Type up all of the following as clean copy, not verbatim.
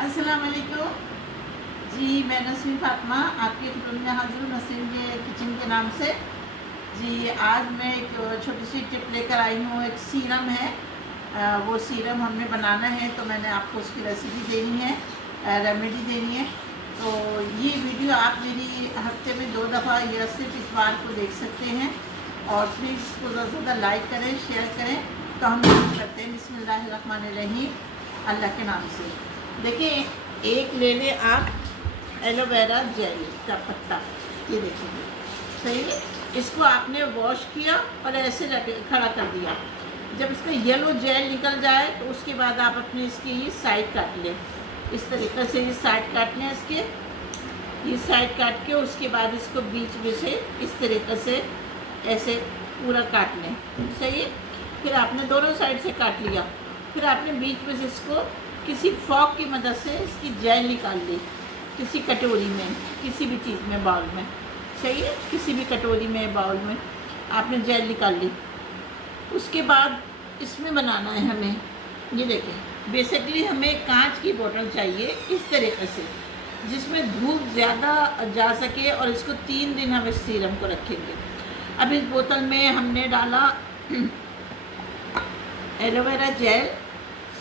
अस्सलाम वालेकुम जी। मैं नसीम फातिमा आपकी खिदमत में हाजिर हूँ, नसीम के किचन के नाम से। जी, आज मैं एक छोटी सी टिप लेकर आई हूँ। एक सीरम है, वो सीरम हमने बनाना है, तो मैंने आपको उसकी रेसिपी देनी है, रेमेडी देनी है। तो ये वीडियो आप मेरी हफ्ते में 2 दफ़ा या सिर्फ इस बार को देख सकते हैं। और प्लीज़ इसको ज़्यादा से ज़्यादा लाइक करें, शेयर करें। तो हम शुरू करते हैं बिस्मिल्लाहिर्रहमानिर्रहीम, अल्लाह के नाम से। देखिए, एक ले लें आप एलोवेरा जेल का पत्ता, ये देखिए, सही है। इसको आपने वॉश किया और ऐसे खड़ा कर दिया। जब इसका येलो जेल निकल जाए तो उसके बाद आप अपनी इसकी ये साइड काट लें। इस तरीके से ये साइड काटने हैं इसके, ये साइड काट के उसके बाद इसको बीच में से इस तरीके से ऐसे पूरा काट लें, सही है। फिर आपने दोनों साइड से काट लिया, फिर आपने बीच में से इसको किसी फॉक की मदद से इसकी जेल निकाल ली, किसी कटोरी में, किसी भी चीज़ में, बाउल में, सही है। किसी भी कटोरी में, बाउल में आपने जेल निकाल ली। उसके बाद इसमें बनाना है हमें, ये देखें, बेसिकली हमें कांच की बोतल चाहिए इस तरीके से, जिसमें धूप ज़्यादा जा सके, और इसको 3 दिन हम इस सीरम को रखेंगे। अब इस बोतल में हमने डाला एलोवेरा जेल,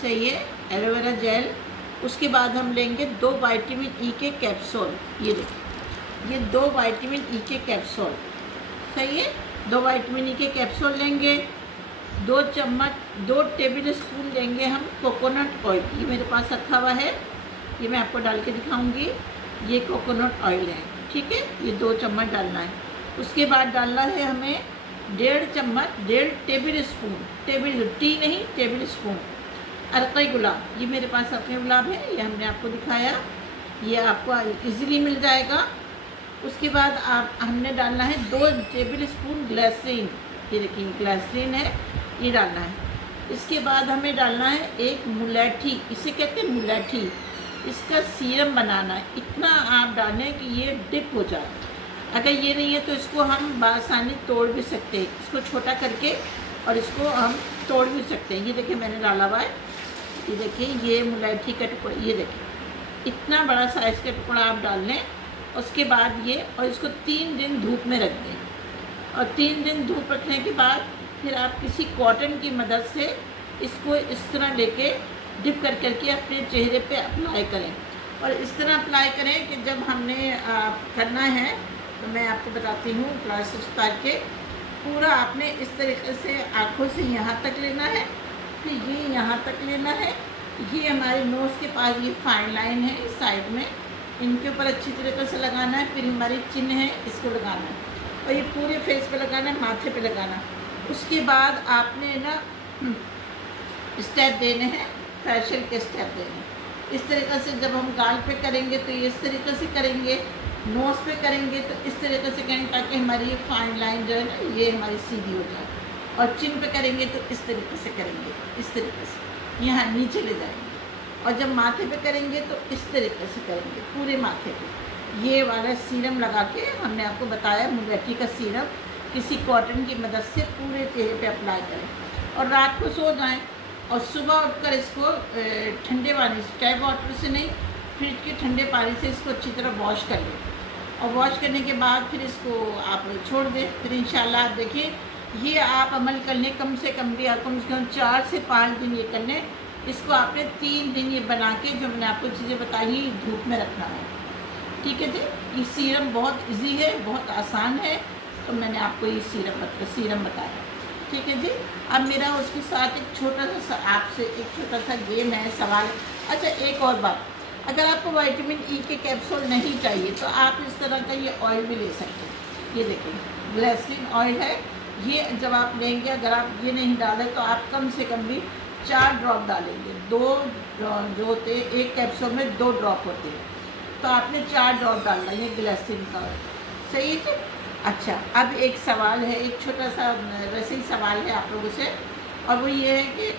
सही है, एलोवेरा जेल। उसके बाद हम लेंगे 2 विटामिन ई के कैप्सूल, ये देखिए, ये 2 विटामिन ई के कैप्सूल, सही है। 2 विटामिन ई के कैप्सूल लेंगे। 2 टेबल स्पून लेंगे हम कोकोनट ऑयल, ये मेरे पास रखा हुआ है, ये मैं आपको डाल के दिखाऊंगी। ये कोकोनट ऑयल है, ठीक है, ये 2 चम्मच डालना है। उसके बाद डालना है हमें 1.5 टेबल स्पून, टी नहीं, टेबल स्पून अरक़ई गुलाब, ये मेरे पास अरक़ई गुलाब है, ये हमने आपको दिखाया, ये आपको इजीली मिल जाएगा। उसके बाद हमने डालना है 2 टेबल स्पून ग्लिसरीन, ये देखिए ग्लिसरीन है, ये डालना है। इसके बाद हमें डालना है एक मुलैठी, इसे कहते हैं मुलैठी, इसका सीरम बनाना है। इतना आप डालें कि ये डिप हो जाए। अगर ये नहीं है तो इसको हम बासानी तोड़ भी सकते हैं, इसको छोटा करके, और इसको हम तोड़ भी सकते हैं। ये देखिए मैंने डाला हुआ है, ये देखिए, ये मुलैठी का टुकड़ा, ये देखिए, इतना बड़ा साइज़ का टुकड़ा आप डाल लें। उसके बाद ये, और इसको 3 दिन धूप में रख दें, और 3 दिन धूप रखने के बाद फिर आप किसी कॉटन की मदद से इसको इस तरह लेके डिप करके अपने चेहरे पे अप्लाई करें। और इस तरह अप्लाई करें कि जब हमने करना है, तो मैं आपको बताती हूँ, क्लास उतार के पूरा आपने इस तरीके से आँखों से यहाँ तक लेना है, फिर ये यहाँ तक लेना है। ये हमारे नोज़ के पास ये फाइन लाइन है, इस साइड में, इनके ऊपर अच्छी तरीके से लगाना है। फिर हमारी चिन्ह है, इसको लगाना है, और ये पूरे फेस पे लगाना है, माथे पे लगाना है। उसके बाद आपने ना स्टेप देने हैं, फेशियल के स्टेप देने हैं। इस तरीके से जब हम गाल पे करेंगे तो ये इस तरीके से करेंगे, नोज़ पे करेंगे तो इस तरीके से करेंगे, ताकि हमारी ये फाइन लाइन जो है ना, ये हमारी सीधी हो जाए। और चिन पे करेंगे तो इस तरीके से करेंगे, इस तरीके से यहाँ नीचे ले जाएंगे। और जब माथे पे करेंगे तो इस तरीके से करेंगे, पूरे माथे पे। ये वाला सीरम लगा के हमने आपको बताया, मुलैठी का सीरम, किसी कॉटन की मदद से पूरे चेहरे पे अप्लाई करें, और रात को सो जाएं, और सुबह उठकर इसको ठंडे पानी से, टैप वाटर से नहीं, फ्रिज के ठंडे पानी से इसको अच्छी तरह वॉश कर लें। और वॉश करने के बाद फिर इसको आप छोड़ दें। फिर इंशाल्लाह आप देखिए, ये आप अमल कर लें, कम से कम भी आप कम से कम 4 से 5 दिन ये कर लें। इसको आपने 3 दिन ये बना के, जो मैंने आपको चीज़ें बताई, धूप में रखना है, ठीक है जी। ये सीरम बहुत इजी है, बहुत आसान है, तो मैंने आपको ये सीरम बताया, ठीक है जी। अब मेरा उसके साथ एक छोटा सा आपसे एक छोटा सा गेम है, सवाल। अच्छा, एक और बात, अगर आपको विटामिन ई के कैप्सूल नहीं चाहिए तो आप इस तरह का ये ऑयल भी ले सकते हैं। ये देखिए, ग्लिसरीन ऑयल है, ये जब आप लेंगे, अगर आप ये नहीं डालें तो आप कम से कम भी 4 ड्रॉप डालेंगे। 2 जो होते हैं, एक कैप्सूल में 2 ड्रॉप होते हैं, तो आपने 4 ड्रॉप डालना, ये ग्लिसरीन का, सही है। अच्छा, अब एक सवाल है, एक छोटा सा वैसे ही सवाल है आप लोगों से, और वो ये है कि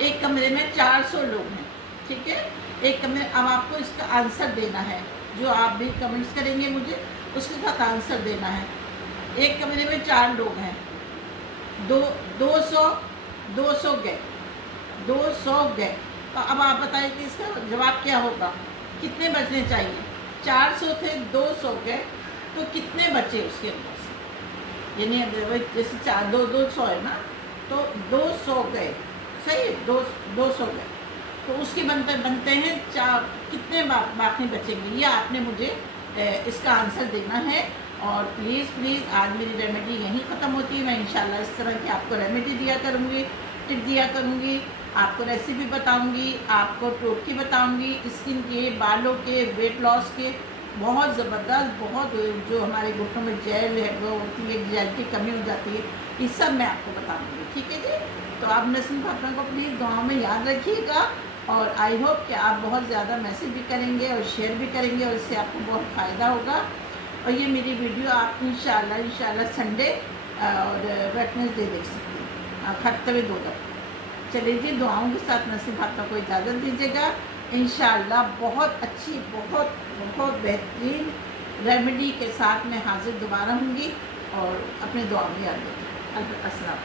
एक कमरे में 400 लोग हैं, ठीक है, एक कमरे। अब आपको इसका आंसर देना है, जो आप भी कमेंट्स करेंगे मुझे, उसके साथ आंसर देना है। एक कमरे में 4 लोग हैं, 200 गए, 200 गए, तो अब आप बताइए कि इसका जवाब क्या होगा, कितने बचने चाहिए? 400 थे, 200 गए, तो कितने बचे उसके अंदर से? यानी अब जैसे 200 है ना, तो 200 गए, सही है, 200 गए, तो उसके बनते हैं 4, कितने बाकी बचेंगे? ये आपने मुझे इसका आंसर देना है। और प्लीज़ आज मेरी रेमेडी यहीं ख़त्म होती है। मैं इंशाल्लाह इस तरह की आपको रेमेडी दिया करूँगी, टिप दिया करूँगी, आपको रेसिपी बताऊँगी, आपको टोटके बताऊँगी, स्किन के, बालों के, वेट लॉस के, बहुत ज़बरदस्त, बहुत जो हमारे घुटनों में जेल है वो होती है, जेल की कमी हो जाती है, ये सब मैं आपको बताऊँगी, ठीक है जी। तो आप नस्रीन फातिमा को प्लीज़ दुआओं में याद रखिएगा, और आई होप कि आप बहुत ज़्यादा मैसेज भी करेंगे और शेयर भी करेंगे, और इससे आपको बहुत फ़ायदा होगा। और ये मेरी वीडियो आप इंशाल्लाह संडे और वेडनेसडे देख सकते हैं, हफ्ते में 2 दफ़ा। चलिए जी, दुआओं के साथ नस्रीन फातिमा को इजाज़त दीजिएगा। इंशाल्लाह बहुत अच्छी, बहुत बेहतरीन रेमेडी के साथ मैं हाज़िर दोबारा होंगी, और अपने दुआ में याद रखिए। अस्सलाम।